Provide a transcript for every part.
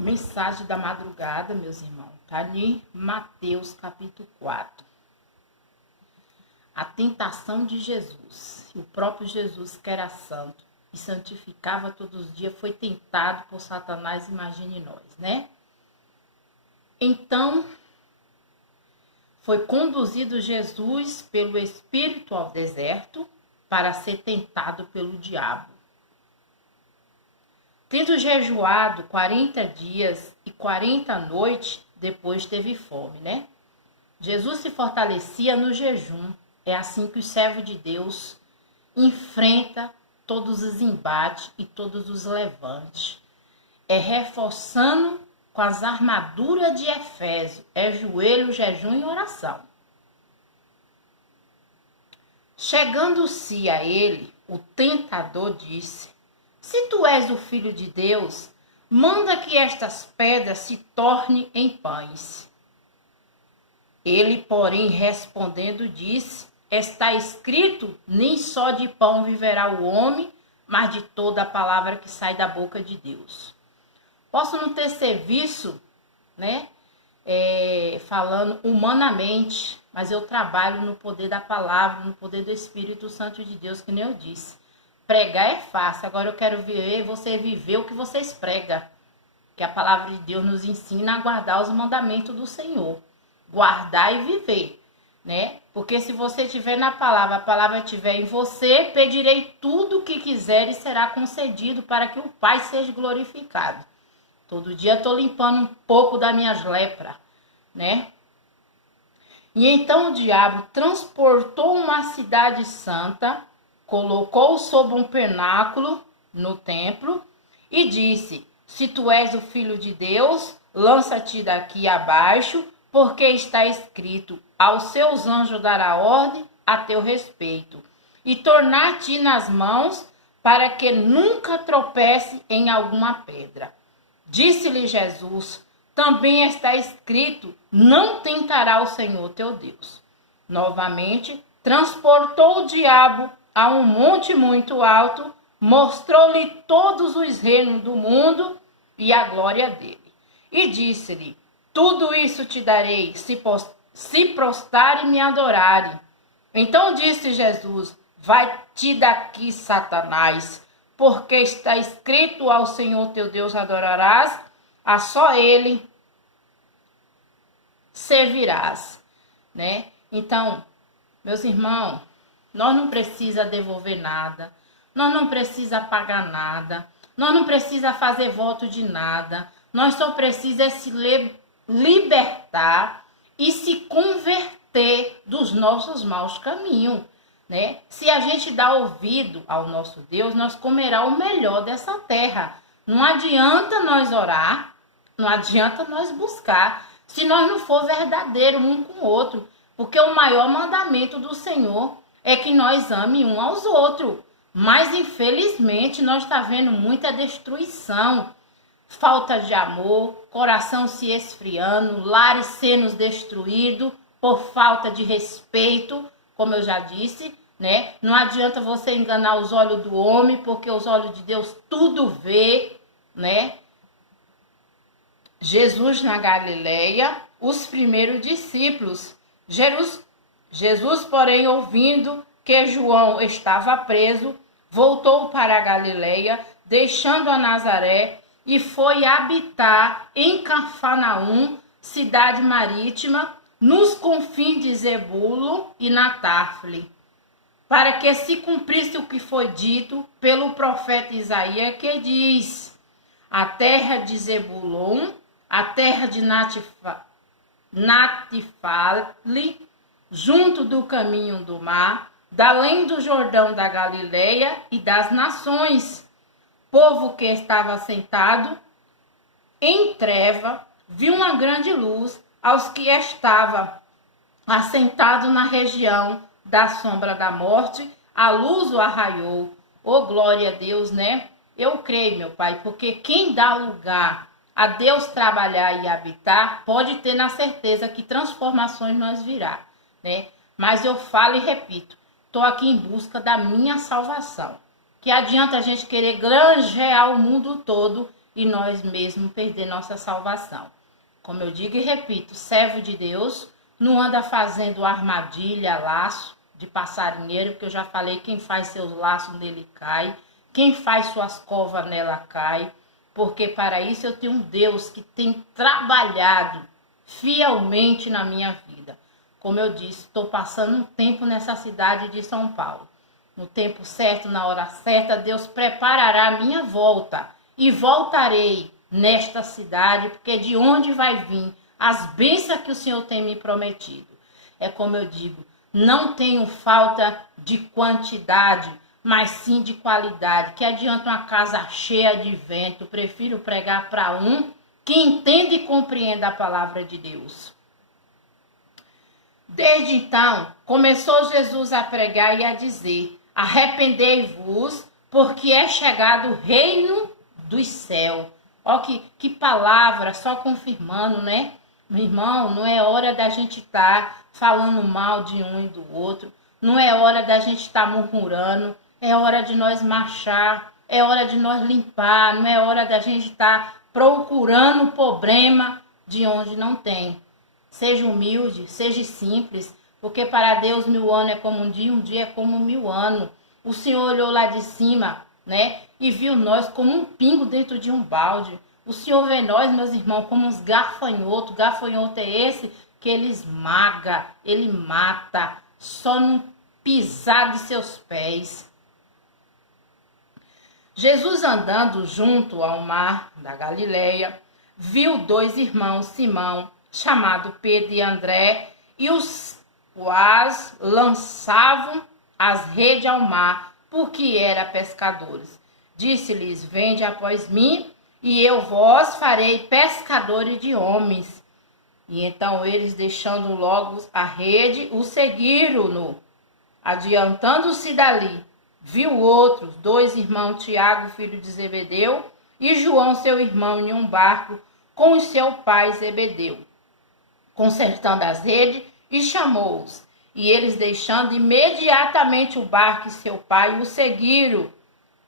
Mensagem da madrugada, meus irmãos, está em Mateus capítulo 4. A tentação de Jesus. O próprio Jesus, que era santo e santificava todos os dias, foi tentado por Satanás, imagine nós, né? Então, foi conduzido Jesus pelo Espírito ao deserto para ser tentado pelo diabo. Tendo jejuado 40 dias e 40 noites, depois teve fome, né? Jesus se fortalecia no jejum. É assim que o servo de Deus enfrenta todos os embates e todos os levantes. É reforçando com as armaduras de Efésio. É joelho, jejum e oração. Chegando-se a ele, o tentador disse: se tu és o Filho de Deus, manda que estas pedras se tornem em pães. Ele, porém, respondendo, disse: está escrito, nem só de pão viverá o homem, mas de toda a palavra que sai da boca de Deus. Posso não ter serviço, né, falando humanamente, mas eu trabalho no poder da palavra, no poder do Espírito Santo de Deus, que nem eu disse. Pregar é fácil, agora eu quero ver você viver o que vocês pregam. Que a palavra de Deus nos ensina a guardar os mandamentos do Senhor. Guardar e viver, né? Porque se você estiver na palavra, a palavra estiver em você, pedirei tudo o que quiser e será concedido para que o Pai seja glorificado. Todo dia estou limpando um pouco das minhas lepras, né? E então o diabo transportou uma cidade santa, colocou sobre um pináculo no templo e disse: se tu és o Filho de Deus, lança-te daqui abaixo, porque está escrito: aos seus anjos dará ordem a teu respeito, e tornar-te nas mãos, para que nunca tropece em alguma pedra. Disse-lhe Jesus: também está escrito: não tentará o Senhor teu Deus. Novamente, transportou o diabo a um monte muito alto, mostrou-lhe todos os reinos do mundo e a glória dele. E disse-lhe: tudo isso te darei, se prostrarem e me adorarem. Então disse Jesus: vai-te daqui, Satanás, porque está escrito: ao Senhor teu Deus adorarás, a só ele servirás, né? Então, meus irmãos, nós não precisa devolver nada, nós não precisa pagar nada, nós não precisa fazer voto de nada, nós só precisa se libertar e se converter dos nossos maus caminhos, né? Se a gente dá ouvido ao nosso Deus, nós comerá o melhor dessa terra. Não adianta nós orar, não adianta nós buscar, se nós não for verdadeiro um com o outro, porque o maior mandamento do Senhor é que nós amemos um aos outros. Mas, infelizmente, nós estamos vendo muita destruição, falta de amor, coração se esfriando, lares sendo destruídos por falta de respeito, como eu já disse, né? Não adianta você enganar os olhos do homem, porque os olhos de Deus tudo vê, né? Jesus na Galileia, os primeiros discípulos. Jesus, porém, ouvindo que João estava preso, voltou para a Galileia, deixando a Nazaré, e foi habitar em Cafarnaum, cidade marítima, nos confins de Zebulo e Natáfli, para que se cumprisse o que foi dito pelo profeta Isaías, que diz: a terra de Zebulon, a terra de Natifali, junto do caminho do mar, da além do Jordão da Galileia e das nações. Povo que estava sentado em treva, viu uma grande luz. Aos que estavam assentados na região da sombra da morte, a luz o arraiou. Oh, glória a Deus, né? Eu creio, meu Pai, porque quem dá lugar a Deus trabalhar e habitar, pode ter na certeza que transformações nós virá, né? Mas eu falo e repito, estou aqui em busca da minha salvação. Que adianta a gente querer granjear o mundo todo e nós mesmos perder nossa salvação. Como eu digo e repito, servo de Deus não anda fazendo armadilha, laço de passarinheiro, porque eu já falei, quem faz seus laços nele cai, quem faz suas covas nela cai, porque para isso eu tenho um Deus que tem trabalhado fielmente na minha vida. Como eu disse, estou passando um tempo nessa cidade de São Paulo. No tempo certo, na hora certa, Deus preparará a minha volta e voltarei nesta cidade, porque de onde vai vir as bênçãos que o Senhor tem me prometido. É como eu digo, não tenho falta de quantidade, mas sim de qualidade. Que adianta uma casa cheia de vento? Prefiro pregar para um que entende e compreende a palavra de Deus. Desde então, começou Jesus a pregar e a dizer: arrependei-vos, porque é chegado o reino dos céus. Ó, que palavra, só confirmando, né? Meu irmão, não é hora da gente estar falando mal de um e do outro. Não é hora da gente estar murmurando. É hora de nós marchar. É hora de nós limpar. Não é hora da gente estar procurando problema de onde não tem. Seja humilde, seja simples, porque para Deus 1000 anos é como um dia é como 1000 anos. O Senhor olhou lá de cima, né, e viu nós como um pingo dentro de um balde. O Senhor vê nós, meus irmãos, como uns gafanhotos. Gafanhoto é esse que ele esmaga, ele mata, só não pisar de seus pés. Jesus, andando junto ao mar da Galileia, viu 2 irmãos, Simão, chamado Pedro e André, e os quais lançavam as redes ao mar, porque eram pescadores. Disse-lhes: vende após mim, e eu vos farei pescadores de homens. E então eles, deixando logo a rede, o seguiram-no. Adiantando-se dali, viu outros 2 irmãos, Tiago, filho de Zebedeu, e João, seu irmão, em um barco com o seu pai Zebedeu, consertando as redes, e chamou-os. E eles, deixando imediatamente o barco e seu pai, o seguiram.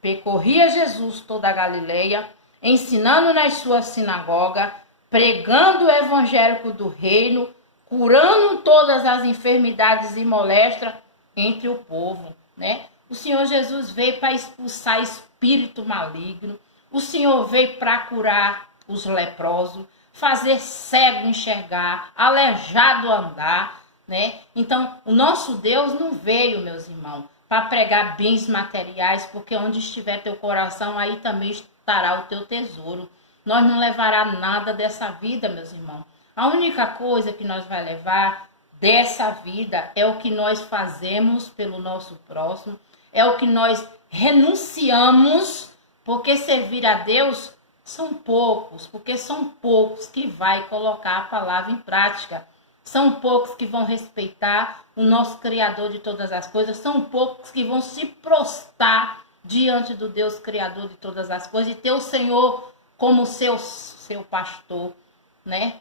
Percorria Jesus toda a Galileia, ensinando nas suas sinagogas, pregando o evangelho do reino, curando todas as enfermidades e moléstias entre o povo, né? O Senhor Jesus veio para expulsar espírito maligno. O Senhor veio para curar os leprosos, fazer cego enxergar, aleijado andar, né? Então, o nosso Deus não veio, meus irmãos, para pregar bens materiais, porque onde estiver teu coração, aí também estará o teu tesouro. Nós não levará nada dessa vida, meus irmãos. A única coisa que nós vai levar dessa vida é o que nós fazemos pelo nosso próximo, é o que nós renunciamos, porque servir a Deus são poucos, porque são poucos que vai colocar a palavra em prática. São poucos que vão respeitar o nosso Criador de todas as coisas. São poucos que vão se prostrar diante do Deus Criador de todas as coisas e ter o Senhor como seu pastor, né?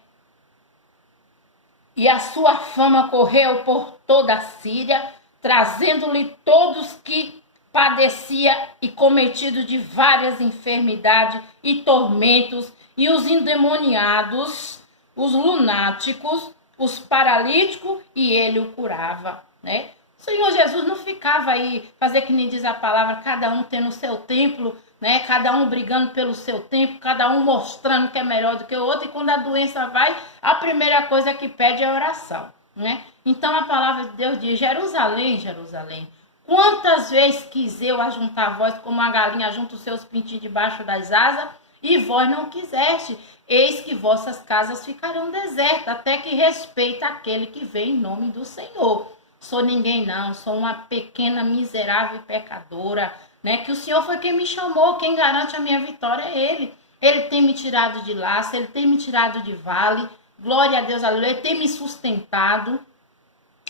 E a sua fama correu por toda a Síria, trazendo-lhe todos que padecia e cometido de várias enfermidades e tormentos, e os endemoniados, os lunáticos, os paralíticos, e ele o curava, né? O Senhor Jesus não ficava aí, fazer que nem diz a palavra, cada um tendo o seu templo, né? Cada um brigando pelo seu templo, cada um mostrando que é melhor do que o outro, e quando a doença vai, a primeira coisa que pede é oração, né? Então a palavra de Deus diz: Jerusalém, Jerusalém, quantas vezes quis eu ajuntar vós como a galinha junta os seus pintinhos debaixo das asas, e vós não quiseste. Eis que vossas casas ficarão desertas, até que respeita aquele que vem em nome do Senhor. Sou ninguém não, sou uma pequena miserável pecadora, né? Que o Senhor foi quem me chamou, quem garante a minha vitória é Ele. Ele tem me tirado de laço, Ele tem me tirado de vale, glória a Deus, aleluia, Ele tem me sustentado,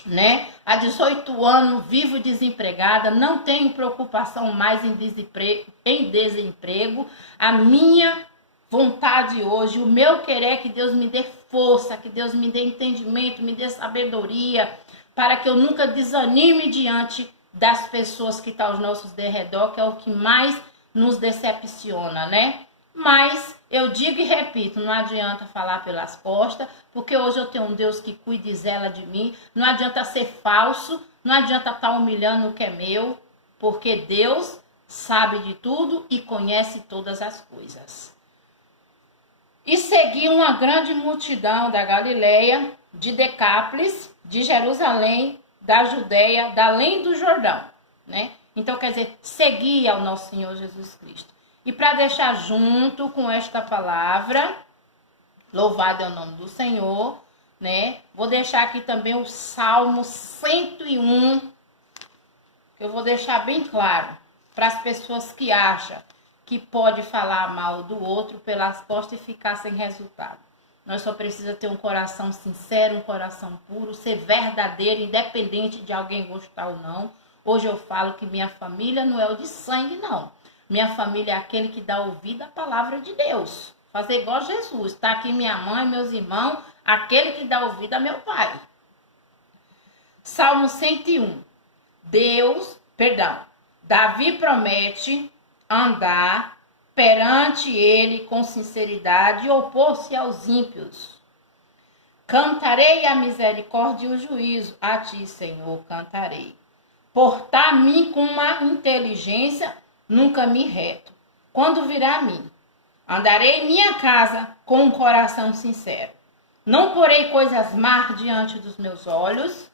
né? Há 18 anos vivo desempregada, não tenho preocupação mais em desemprego. A minha vontade hoje, o meu querer é que Deus me dê força, que Deus me dê entendimento, me dê sabedoria, para que eu nunca desanime diante das pessoas que estão aos nossos derredor, que é o que mais nos decepciona, né? Mas eu digo e repito, não adianta falar pelas costas, porque hoje eu tenho um Deus que cuida e zela de mim. Não adianta ser falso, não adianta estar humilhando o que é meu, porque Deus sabe de tudo e conhece todas as coisas. E segui uma grande multidão da Galileia, de Decápolis, de Jerusalém, da Judeia, da além do Jordão, né? Então, quer dizer, seguir ao nosso Senhor Jesus Cristo. E para deixar junto com esta palavra, louvado é o nome do Senhor, né? Vou deixar aqui também o Salmo 101, que eu vou deixar bem claro para as pessoas que acham que pode falar mal do outro pelas costas e ficar sem resultado. Nós só precisamos ter um coração sincero, um coração puro, ser verdadeiro, independente de alguém gostar ou não. Hoje eu falo que minha família não é o de sangue, não. Minha família é aquele que dá ouvido à palavra de Deus. Fazer igual Jesus. Está aqui minha mãe, meus irmãos, aquele que dá ouvido a meu pai. Salmo 101. Davi promete andar perante ele com sinceridade e opor-se aos ímpios. Cantarei a misericórdia e o juízo. A ti, Senhor, cantarei. Portar-me com uma inteligência num caminho reto. Quando virá a mim, andarei em minha casa com um coração sincero. Não porei coisas más diante dos meus olhos.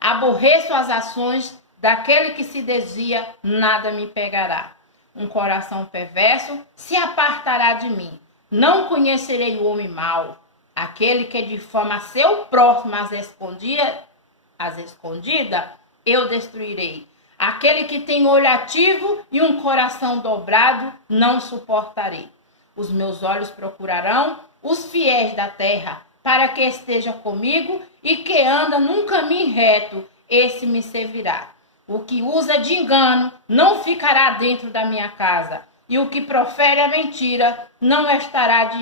Aborreço as ações daquele que se desvia, nada me pegará. Um coração perverso se apartará de mim. Não conhecerei o homem mau, aquele que difama seu próximo às escondidas, eu destruirei. Aquele que tem olho ativo e um coração dobrado, não suportarei. Os meus olhos procurarão os fiéis da terra, para que esteja comigo e que anda num caminho reto, esse me servirá. O que usa de engano não ficará dentro da minha casa, e o que profere a mentira não estará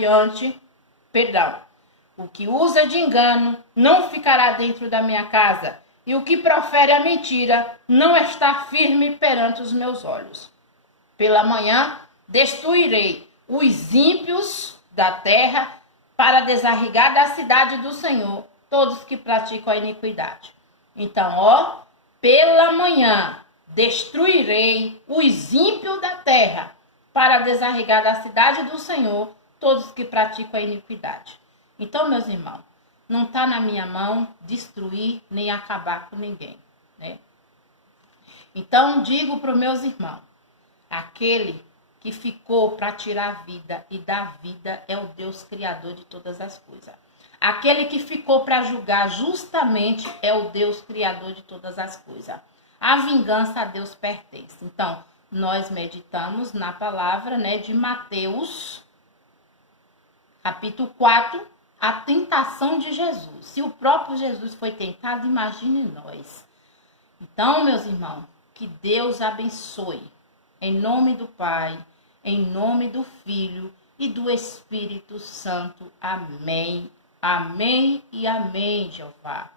O que usa de engano não ficará dentro da minha casa, e o que profere a mentira não está firme perante os meus olhos. Pela manhã destruirei os ímpios da terra, para desarrigar da cidade do Senhor todos que praticam a iniquidade. Então, pela manhã destruirei os ímpios da terra, para desarrigar da cidade do Senhor todos que praticam a iniquidade. Então, meus irmãos, não está na minha mão destruir nem acabar com ninguém, né? Então, digo para os meus irmãos, aquele que ficou para tirar a vida e dar vida é o Deus criador de todas as coisas. Aquele que ficou para julgar justamente é o Deus criador de todas as coisas. A vingança a Deus pertence. Então, nós meditamos na palavra, né, de Mateus, capítulo 4, a tentação de Jesus. Se o próprio Jesus foi tentado, imagine nós. Então, meus irmãos, que Deus abençoe. Em nome do Pai, em nome do Filho e do Espírito Santo. Amém. Amém e amém, Jeová.